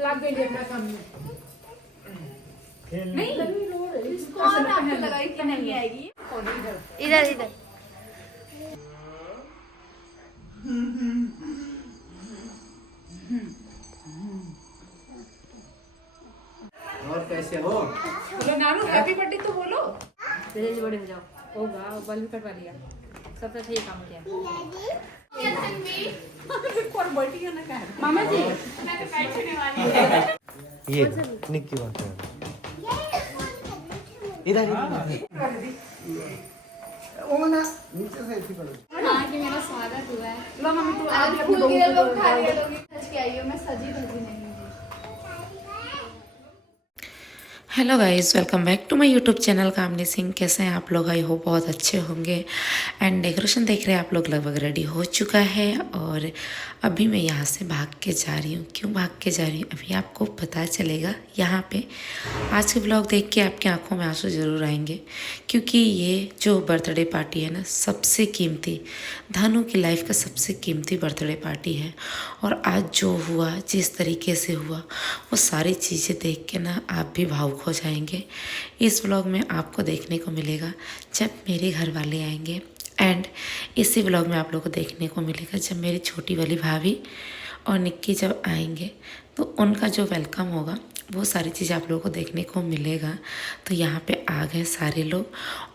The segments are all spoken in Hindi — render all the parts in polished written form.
लग गई अपना सामने नहीं कौन आपको लगाई कि नहीं आएगी? इधर इधर और कैसे हो? बोलो नानू हैप्पी बर्थडे तो बोलो। जल्दी बड़े हो जाओ। होगा बाल भी कटवा लिया, सबसे सही काम किया। मामा जी ये निक्की बात है। इधर वो ना नीचे से ऐसी पड़ो। हाँ कि मेरा स्वागत हुआ है। लो मम्मी तू आज आज फूल के लोग खा रहे लोग सच के आई हो, मैं सजी धजी नहीं हूँ। Hello guys, welcome back to my YouTube channel Kamini Singh. कैसे हैं आप लोग? आई होप बहुत अच्छे होंगे। एंड डेकोरेशन देख रहे हैं आप लोग, लगभग रेडी हो चुका है और अभी मैं यहाँ से भाग के जा रही हूँ। क्यों भाग के जा रही हूँ अभी आपको पता चलेगा। यहाँ पे आज के ब्लॉग देख के आपकी आंखों में आंसू ज़रूर आएंगे, क्योंकि ये जो बर्थडे पार्टी है ना, सबसे कीमती, धानु की लाइफ का सबसे कीमती बर्थडे पार्टी है। और आज जो हुआ, जिस तरीके से हुआ, वो सारी चीज़ें देख के ना आप भी भावुक हो जाएंगे। इस व्लॉग में आपको देखने को मिलेगा जब मेरे घर वाले आएंगे, एंड इसी व्लॉग में आप लोगों को देखने को मिलेगा जब मेरी छोटी वाली भाभी और निक्की जब आएंगे, तो उनका जो वेलकम होगा, वो सारी चीज़ें आप लोगों को देखने को मिलेगा। तो यहाँ पे आ गए सारे लोग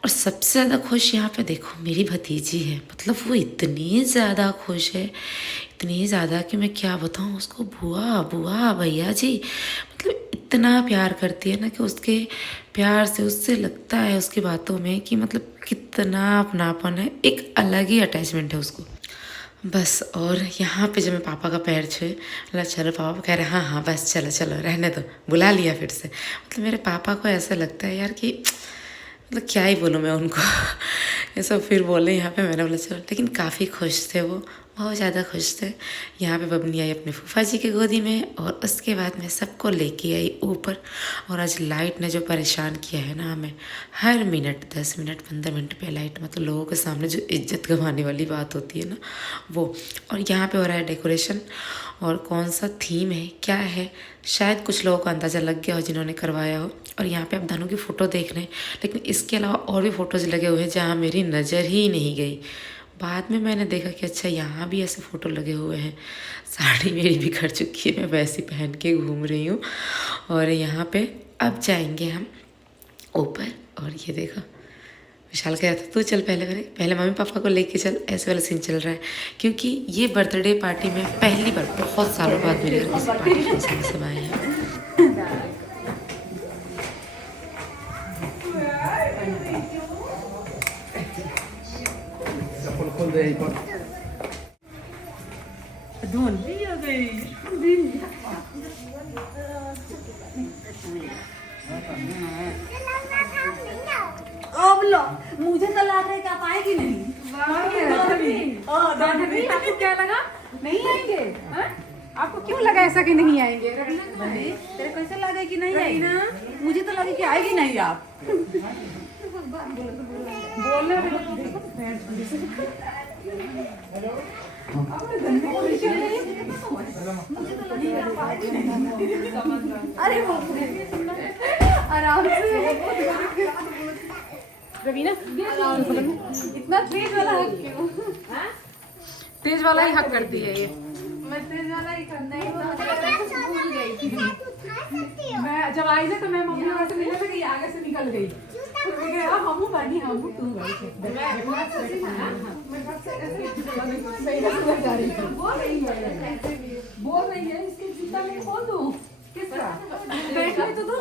और सबसे ज़्यादा खुश यहाँ पे देखो मेरी भतीजी है। मतलब वो इतनी ज़्यादा खुश है, इतनी ज़्यादा कि मैं क्या बताऊँ उसको। बुआ बुआ भैया जी, मतलब इतना प्यार करती है ना कि उसके प्यार से उससे लगता है उसकी बातों में कि मतलब कितना अपनापन है, एक अलग ही अटैचमेंट है उसको बस। और यहाँ पे जब मैं पापा का पैर छुए, मतलब चलो, पापा कह रहे हाँ हाँ बस चलो चलो रहने दो, बुला लिया फिर से। मतलब मेरे पापा को ऐसा लगता है यार कि मतलब क्या ही बोलूँ मैं उनको ये सब फिर बोले यहाँ पे। मैंने बोला चलो, लेकिन काफ़ी खुश थे वो, बहुत ज़्यादा खुश थे। यहाँ पे बबनी आई अपने फूफा जी की गोदी में और उसके बाद मैं सबको लेके आई ऊपर। और आज लाइट ने जो परेशान किया है ना हमें, हर मिनट 10 मिनट 15 मिनट पे लाइट, मतलब लोगों के सामने जो इज्जत गंवाने वाली बात होती है ना वो। और यहाँ पे हो रहा है डेकोरेशन, और कौन सा थीम है क्या है शायद कुछ लोगों को अंदाज़ा लग गया हो जिन्होंने करवाया हो। और यहाँ पे आप धानु की फ़ोटो देख रहे हैं, लेकिन इसके अलावा और भी फ़ोटोज़ लगे हुए हैं जहाँ मेरी नज़र ही नहीं गई। बाद में मैंने देखा कि अच्छा यहाँ भी ऐसे फ़ोटो लगे हुए हैं। साड़ी मेरी बिखर चुकी है, मैं वैसी पहन के घूम रही हूँ। और यहाँ पे अब जाएंगे हम ऊपर। और ये देखो विशाल कह रहा था तू चल पहले मम्मी पापा को लेके चल, ऐसे वाला सीन चल रहा है। क्योंकि ये बर्थडे पार्टी में पहली बार बहुत सालों बाद मेरे घर किसी पार्टी फंक्शन में सब आए हैं। खोल दे एक बार। धुन भी आ गई। मुझे तो लग रहा है कि आप आएगी नहीं। आपको क्या लगा नहीं आएंगे? हाँ? आपको क्यों लगा ऐसा कि नहीं आएंगे? तेरे कैसे लगा कि नहीं आएगी ना? मुझे तो लगे कि आएगी नहीं आप। बोलना अरे आराम से रवीना, इतना तेज वाला हक क्यों? तेज वाला ही हक करती है ये। मैं तेज वाला ही करना ही भूल गई थी। मैं जब आई ना तो मैं मम्मी वहां से मिलने लगी, आगे से निकल गई। हमू बानी हमू तू बोल रही है इसके जूता में खोल दूं? किसका? बैठने तो दो,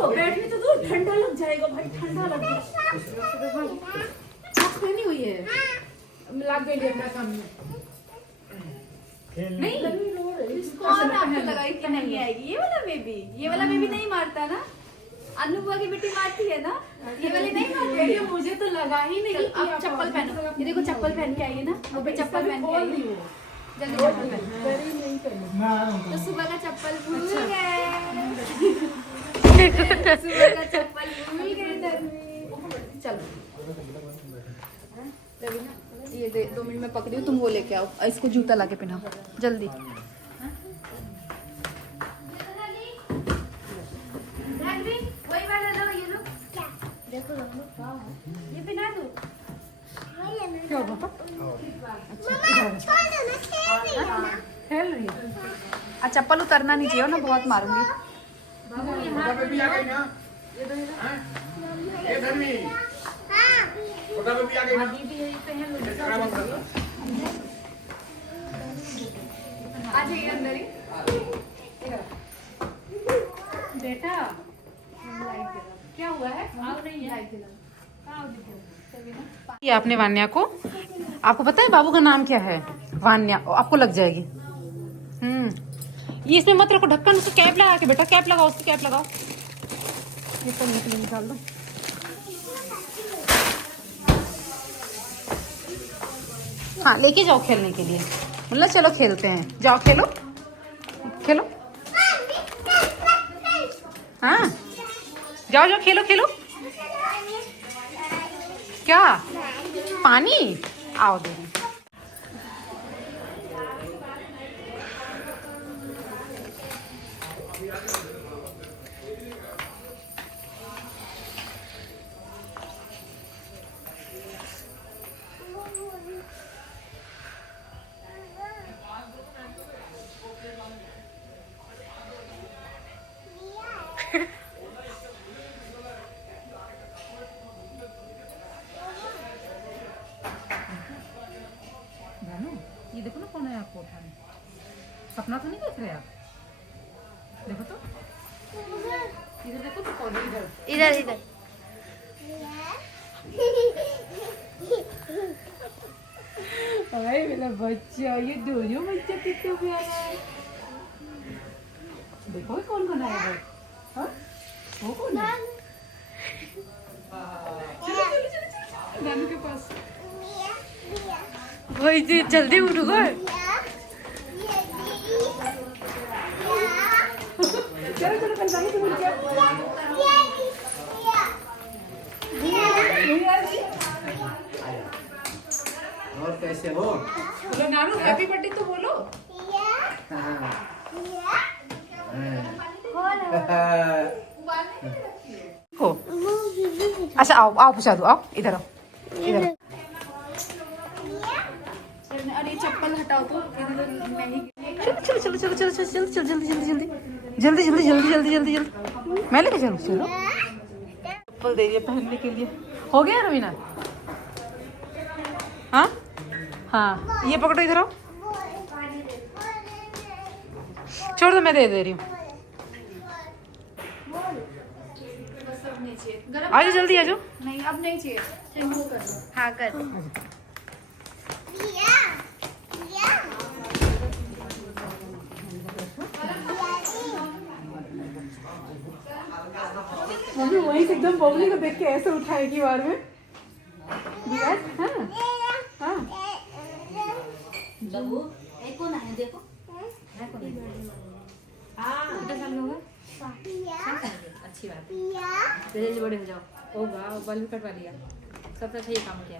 ठंडा लग जाएगा भाई, ठंडा लग जाएगा। मास्क पहनी हुई है, लग गई अपना सामने। नहीं कौन आपको लगाई कि नहीं आएगी? ये वाला बेबी नहीं मारता ना? अन्नू बुआ की बेटी मारती है ना? ये वाली नहीं मारती है। मुझे तो लगा ही नहीं। अब चप्पल पहनो, ये देखो चप्पल पहन के आई है ना, अब चप्पल पहन के आई है। जल्दी चप्पल पहनो। तो सुबह का चप्पल भूल गए। सुबह का चप्पल भूल गए। चलो ये 2 मिनट में पकड़ी हूँ, तुम वो लेके आओ, इसको जूता लाके पहनाओ जल्दी। ये पहना दो। क्या हुआ पापा? खेल रही है। चप्पल उतरना नहीं चाहिए ना, बहुत मारूंगी। बेबी आ गई ना? ये धर्मी। छोटा बेबी आ गई ना? आ जाइए अंदर ही। बेटा क्या हुआ है? ये आपने वान्या को, आपको पता है बाबू का नाम क्या है? वान्या। आपको लग जाएगी। ये इसमें मत रखो ढक्कन, उसको कैप लगा के, बेटा कैप लगाओ, उसको कैप लगाओ। ये तो निकाल दो। हाँ लेके जाओ खेलने के लिए, मतलब चलो खेलते हैं, जाओ खेलो खेलो। हाँ जाओ जाओ खेलो खेलो। क्या पानी? आओ दे रही। ये देखो ना कौन है आपको उठाने। सपना तो नहीं देख रहे आप? देखो तो इधर देखो तो कौन है इधर। इधर इधर। अरे मेरा बच्चा, ये दोनों बच्चा कितना प्यारा है। देखो कौन कौन आया है। हाँ? वो कौन है? चलो चलो चलो चलो नानू के पास। भाई जी जल्दी उठ गए। चलो चलो कल नानू को मिल और कैसे हो? बोलो नानू हैप्पी बर्थडे तो बोलो। हो अच्छा आओ आओ पूछा दो, आओ इधर आओ इधर। अरे चप्पल हटाओ तो। चलो चलो चलो चलो चलो चलो चलो जल्दी जल्दी जल्दी जल्दी जल्दी जल्दी जल्दी जल्दी जल्दी। मैं लेके चलूँ? चलो चप्पल दे रही है पहनने के लिए। हो गया रवीना? हाँ हाँ ये पकड़ो, इधर आओ। छोड़ दो, मैं दे रही हूँ। आ जाओ जल्दी आ जाओ। नहीं अब नहीं चाहिए। शैम्पू कर दो। हाँ कर दो। मम्मी वहीं से एकदम बबली को देख के ऐसे उठाएगी बार में। हाँ हाँ कौन है देखो। कितना साल में होगा? अच्छी बात है। जल्दी बड़े हो जाओ। होगा बाल भी कटवा लिया, सबसे अच्छा ये काम किया।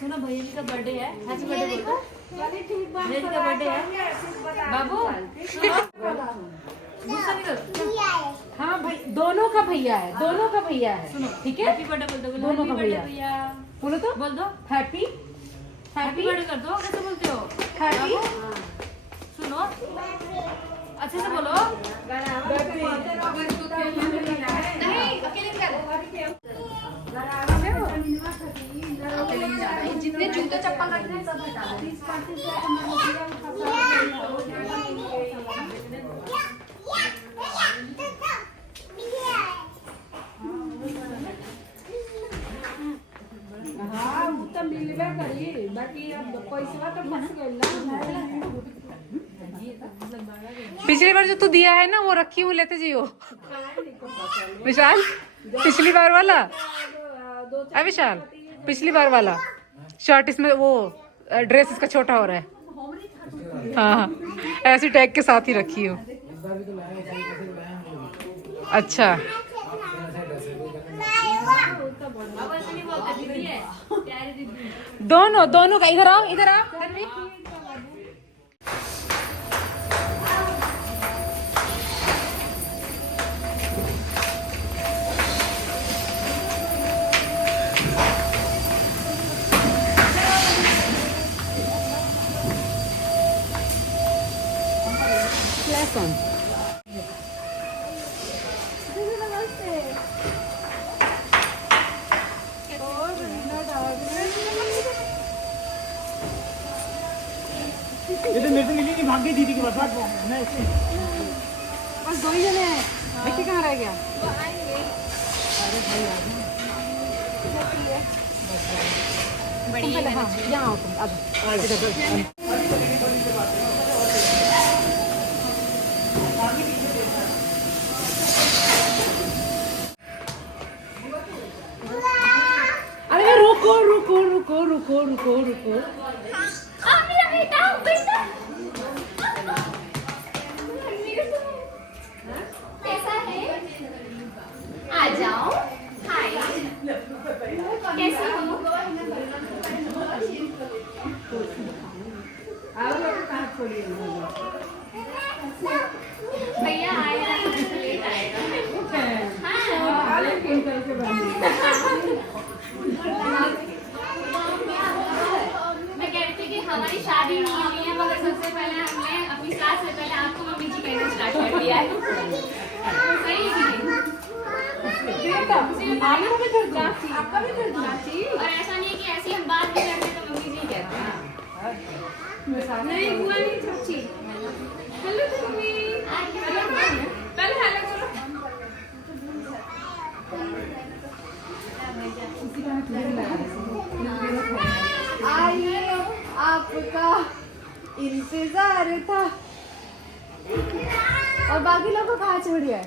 सुनो भैया जी का बर्थडे है, हैप्पी बर्थडे बोल दो। भैया जी का बर्थडे है बाबू। गुस्सा नहीं करो। हाँ भाई दोनों का भैया है, दोनों का भैया है। सुनो ठीक है हैप्पी बर्थडे बोल दो। दोनों का हैप्पी भैया। बर्थडे भैया बोलो तो बोल दो। हैप्पी हैप्पी बर्थडे कर दो। कैसे बोलते हो? हैप्पी सुनो अच्छे से बोलो। नहीं अकेले क्या जितने जूते चप्पल रखते हैं सब हटा दो। हाँ वो तो मिलबे करी, बाकी अब पैसा तो फंस गइल ना। पिछली बार जो तू दिया है ना वो रखी हूँ, लेते जियो। विशाल पिछली बार वाला, अरे विशाल पिछली बार वाला शर्ट, इसमें वो ड्रेस इसका छोटा हो रहा है। हाँ हाँ ऐसी टैग के साथ ही रखी हूँ। अच्छा दोनों दोनों का। इधर आओ इधर आओ। लहसुन ये तो मेरे से मिली नहीं, भाग गई दीदी के पास। मैं इससे बस 2 ही जने हैं। देखिए कहाँ रह गया। अरे भाई बड़ी पहले हाँ यहाँ आओ तुम अब अरे रुको रुको रुको रुको रुको रुको मेरा बेटा बेटा कैसा है? आ जाओ। हाय कैसी हो? भैया आएगा लेट आएगा। हाँ मैं कह रही थी कि हमारी शादी नहीं हुई है मगर सबसे पहले हमने अपनी सास से पहले आपको मम्मी जी कहना स्टार्ट कर दिया है। सही है आपका भी कर दूँ और ऐसा नहीं है कि ऐसी हम बात भी करते तो मम्मी जी कहते हैं। नहीं हुआ नहीं चाची। Hello mummy. पहले हेलो करो। आइए आपका इंतजार था। और बाकी लोगों को कहाँ छोड़ दिया है?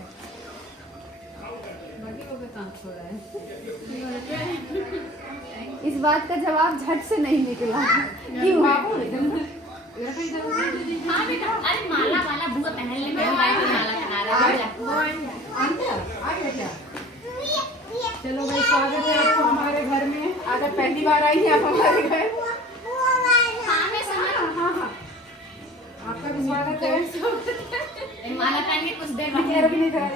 बाकी लोग कहाँ छोड़ा है। इस बात का जवाब झट से नहीं निकला। क्यों? हाँ बेटा अरे माला वाला बुआ पहन ले मेरे भाई को माला पहना रहा है। चलो भाई स्वागत है आपको हमारे घर में। अगर पहली बार आई हैं आप हमारे घर। हाँ मैं समझ। हाँ हाँ आपका भी स्वागत है। माला पहन के कुछ देर मेरा भी नहीं करा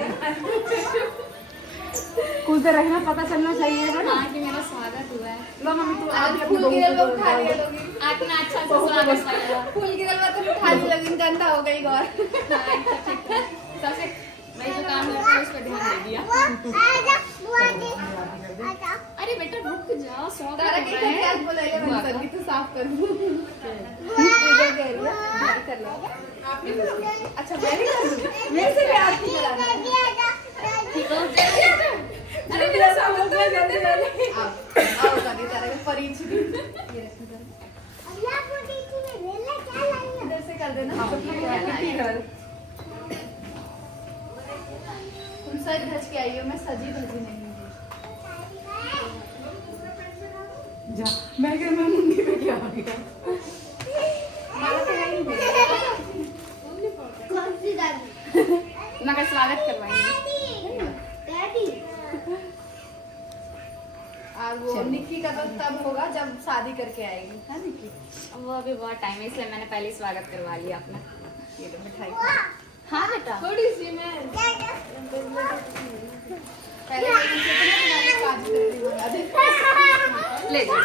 कुछ देर रहना पता चलना चाहिए ना। हाँ कि मेरा स्वागत हुआ है। लो मम्मी तू आप फूल गिरल में उठा लिया लोगी। इतना अच्छा से स्वागत किया। फूल गिरल में तो उठा लिया लोगी। गंदा हो गई और सबसे मैं जो काम करती हूँ उस पर ध्यान दे दिया। अरे बेटा रुक जा स्वागत तारा हो के रहा है। क्या बोला है बंसर की तो साफ कर दूँ। पूजा कह रही है कर लो। अच्छा मैं भी कर दूँ। मेरे से भी आरती कराना है। ठीक हो? अरे मेरा सामान तो जल्दी जल्दी आओ ताकि तारा के परीछ भी ये रखो इधर से कर देना। तुम सज धज के आई हो, मैं सजी धजी नहीं हूँ। जा मैं क्या मैं मुंडी में क्या आ गया। माला तो है ही नहीं। मगर स्वागत करवाएंगे। और वो निक्की का तो तब होगा जब शादी करके आएगी, है निक्की? वो अभी बहुत टाइम है इसलिए मैंने पहले ही स्वागत करवा लिया अपना। ये लो मिठाई हाँ बेटा थोड़ी सी मैं पहले तुम्हारे काजू कतली मंगा दे। ले जाओ।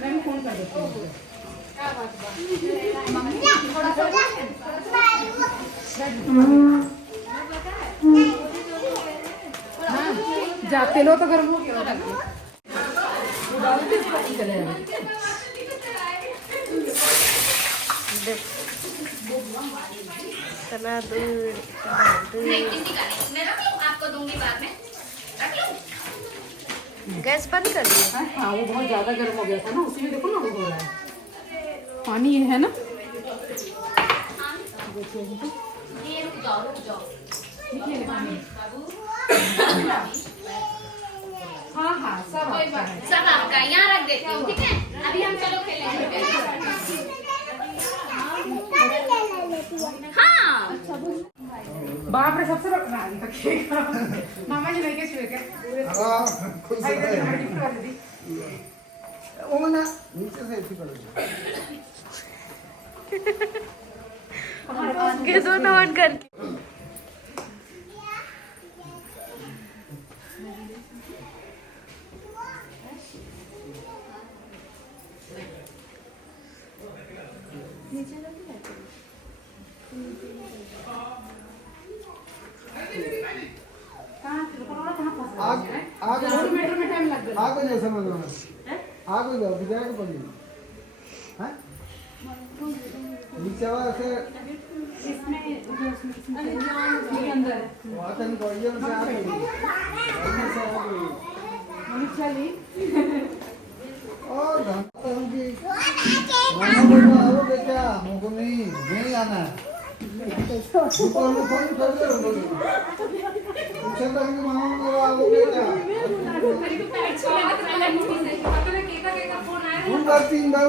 मैं फोन कर देती हूँ। जाते लो तो गर्म हो गया। नहीं किसी का नहीं मैं रख लूँ आपको दूंगी बाद में। रख लूँ। गैस बंद कर दिया। हाँ वो बहुत ज्यादा गर्म हो गया था ना, उसी में देखो ना वो हो रहा है पानी। ये है ना ये रुक जाओ हाँ हाँ सब आपका है। सब आपका यहाँ रख देती हूँ ठीक है। अभी हम चलो खेलेंगे। हाँ बाप रे सबसे रखना मामा जी लेके छुए के वो ना नीचे से ऐसी कर दो। के दोनों ऑन करके मीटर में टाइम लग गया। आग नहीं समझ रहा आग हो जाओ विधायक बनी हैं नीचे वाला से इसमें अंदर है। वातन को ये से आग गई चली और घंटा होगी मानो बोलो आओ बेटा मुझको नहीं आना ऊपर में फोन कर दो पूछे तो कि मानो बोलो आओ बेटा फोन बार 3 बार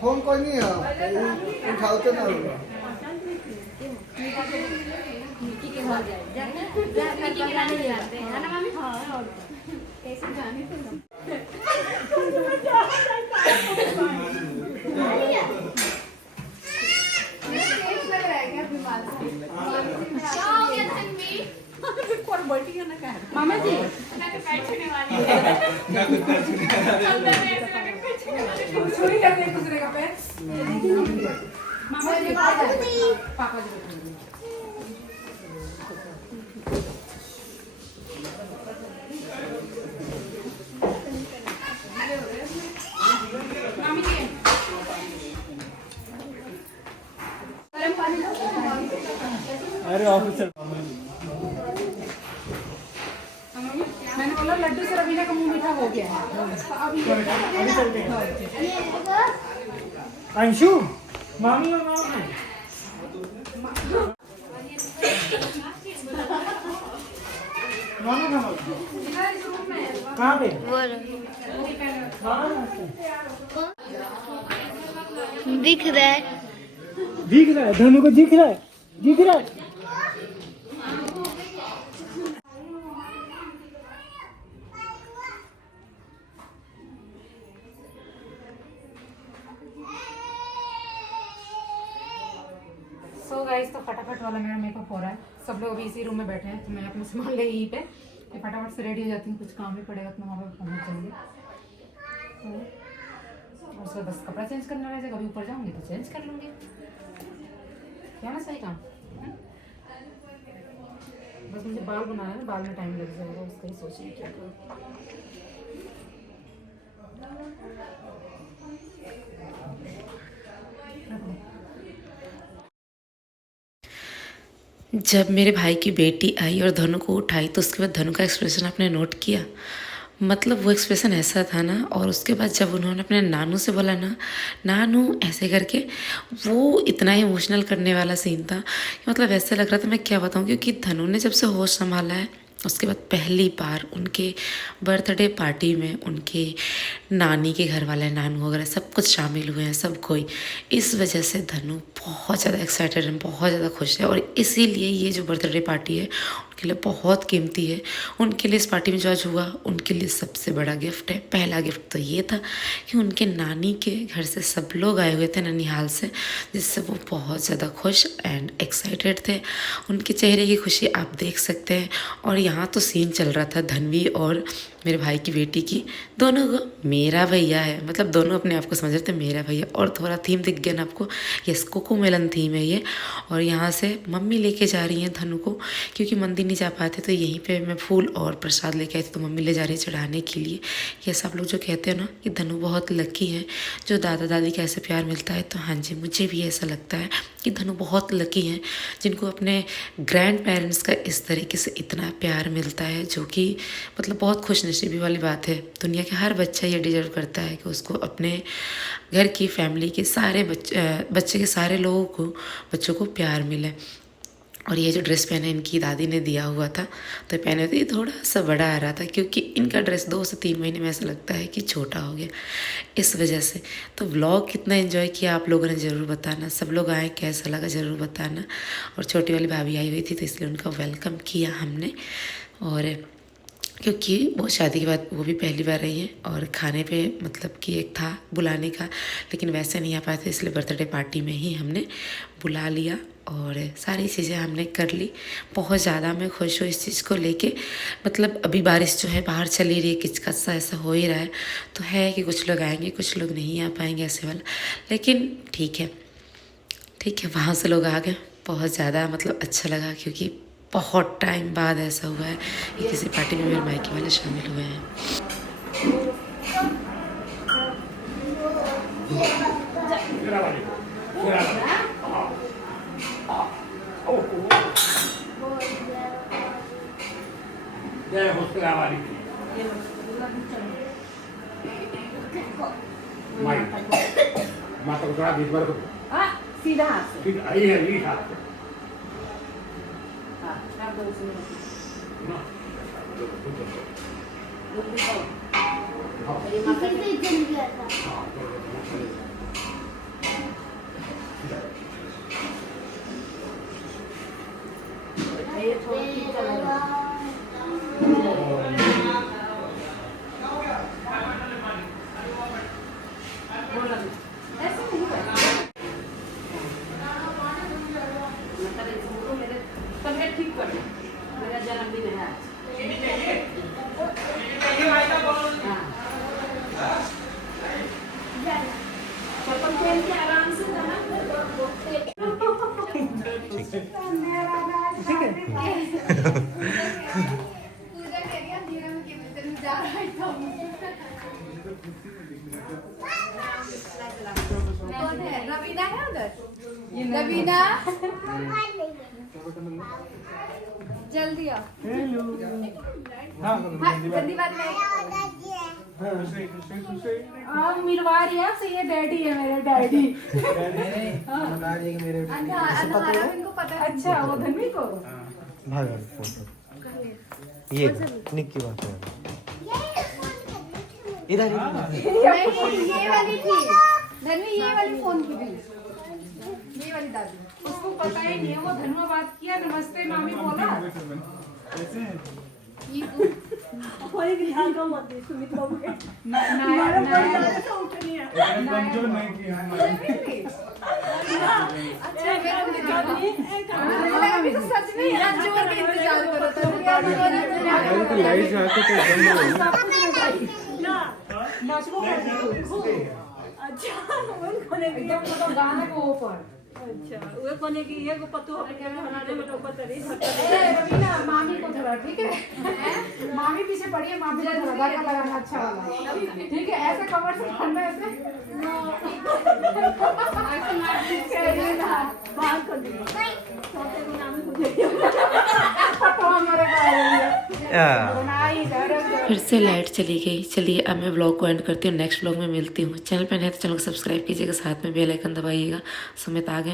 फोन कोई नहीं है उठाओ तो ना मामा जी छुरी लगे एक दूसरे का पैर। मामा जी पापा जी मामी जी गरम पानी लो। अरे ऑफिसर मैंने बोला लड्डू से रवीना का मुंह मीठा हो गया है। अंशु मामी और मामा है मामा कहाँ पे दिख रहा है धनु को दिख रहा है सो गाइस तो फटाफट वाला मेरा मेकअप हो रहा है। सब लोग अभी इसी रूम में बैठे हैं तो मैं अपना सामान ले यहीं पे मैं फटाफट से रेडी हो जाती हूँ। कुछ काम भी पड़ेगा तो वहाँ पर पहुँच जाएंगे तो और उसके बस कपड़ा चेंज करना रहेगा। कभी ऊपर जाऊँगी तो चेंज कर लूँगी। क्या ना सही काम बस मुझे बाल बनाना है। बाल में टाइम लग जाएगा उसका ही सोच रही क्या करूँ। जब मेरे भाई की बेटी आई और धनु को उठाई तो उसके बाद धनु का एक्सप्रेशन आपने नोट किया। मतलब वो एक्सप्रेशन ऐसा था ना। और उसके बाद जब उन्होंने अपने नानू से बोला ना नानू ऐसे करके, वो इतना इमोशनल करने वाला सीन था कि मतलब ऐसे लग रहा था मैं क्या बताऊँ। क्योंकि धनु ने जब से होश संभाला है उसके बाद पहली बार उनके बर्थडे पार्टी में उनके नानी के घर वाले नानू वगैरह सब कुछ शामिल हुए हैं सब कोई। इस वजह से धनु बहुत ज़्यादा एक्साइटेड है, बहुत ज़्यादा खुश है। और इसीलिए ये जो बर्थडे पार्टी है उनके लिए बहुत कीमती है। उनके लिए इस पार्टी में जो आज हुआ उनके लिए सबसे बड़ा गिफ्ट है। पहला गिफ्ट तो ये था कि उनके नानी के घर से सब लोग आए हुए थे ननिहाल से, जिससे वो बहुत ज़्यादा खुश एंड एक्साइटेड थे। उनके चेहरे की खुशी आप देख सकते हैं। और यहाँ तो सीन चल रहा था धनवी और मेरे भाई की बेटी की, दोनों को मेरा भैया है, मतलब दोनों अपने आप को समझ रहे थे मेरा भैया। और थोड़ा थीम दिख गया ना आपको, यस कोकोमेलन थीम है ये। और यहाँ से मम्मी लेके जा रही हैं धनु को, क्योंकि मंदिर नहीं जा पाते तो यहीं पे मैं फूल और प्रसाद लेके आई थी तो मम्मी ले जा रही है चढ़ाने के लिए। ये सब लोग जो कहते हैं ना कि धनु बहुत लकी है, जो दादा दादी का ऐसे प्यार मिलता है, तो हाँ जी मुझे भी ऐसा लगता है कि धनु बहुत लकी हैं जिनको अपने ग्रैंड पेरेंट्स का इस तरीके से इतना प्यार मिलता है, जो कि मतलब बहुत खुशनसीबी वाली बात है। दुनिया के हर बच्चा ये डिजर्व करता है कि उसको अपने घर की फैमिली के सारे बच्चे के सारे लोगों को बच्चों को प्यार मिले। और ये जो ड्रेस पहने इनकी दादी ने दिया हुआ था तो पहने थे थोड़ा सा बड़ा आ रहा था, क्योंकि इनका ड्रेस 2 से 3 महीने में ऐसा लगता है कि छोटा हो गया इस वजह से। तो व्लॉग कितना एंजॉय किया आप लोगों ने ज़रूर बताना। सब लोग आए कैसा लगा ज़रूर बताना। और छोटी वाली भाभी आई हुई थी तो इसलिए उनका वेलकम किया हमने। और क्योंकि वो शादी के बाद वो भी पहली बार आई है और खाने पे मतलब कि एक था बुलाने का, लेकिन वैसे नहीं आ पाए थे, इसलिए बर्थडे पार्टी में ही हमने बुला लिया और सारी चीज़ें हमने कर ली। बहुत ज़्यादा मैं खुश हूँ इस चीज़ को लेके। मतलब अभी बारिश जो है बाहर चली रही है, किचकच सा ऐसा हो ही रहा है, तो है कि कुछ लोग आएंगे कुछ लोग नहीं आ पाएंगे ऐसे वाला, लेकिन ठीक है वहाँ से लोग आ गए। बहुत ज़्यादा मतलब अच्छा लगा, क्योंकि बहुत टाइम बाद ऐसा हुआ है कि किसी पार्टी में मेरे मायके वाले शामिल हुए हैं। जय होसला वाली माई माता को थोड़ा बीच बार को सीधा हाथ से। ठीक आई है ये हाथ से हाँ, आप दो इसमें रखिए। ना रुक जाओ। हाँ ये माता के हाँ ये छोड़ के चला जाओ। बोला भी। ऐसे नहीं करना। मतलब इसको मेरे तबीयत ठीक कर दो। मेरा जन्मदिन है आज। हाँ। चप्पल पहन के आराम से जाना। पूजा करिए अंधेरे में के भीतर में जा रहा है तो कौन है? रवीना है उधर? रवीना जल्दी आओ। हाँ जल्दी बात आप मिलवा रही है आपसे, ये डैडी है मेरे डैडी। इनको पता है। अच्छा वो धनवी को ये निक्की बात है इधर नहीं ये वाली थी धनवी, ये वाली फोन की थी, ये वाली दादी। उसको पता ही नहीं है, वो धनवा बात किया, नमस्ते मामी बोला। सच में रंजोर का इंतजार करो एकदम गाना को ऊपर। अच्छा वो कोने की ये को पतो है के बनाने में तो पता नहीं। रवीना मामी को थोड़ा ठीक है, मामी पीछे पड़ी है, मामी को थोड़ा गाना लगाना अच्छा वाला, ठीक है? ऐसे कमर से करना है, ऐसे बाहर कर दिया छोटे को नाम फिर से लाइट चली गई। चलिए अब मैं ब्लॉग को एंड करती हूँ, नेक्स्ट ब्लॉग में मिलती हूँ। चैनल पर नए तो चैनल को सब्सक्राइब कीजिएगा, साथ में बेल आइकन दबाइएगा। समेत आ गए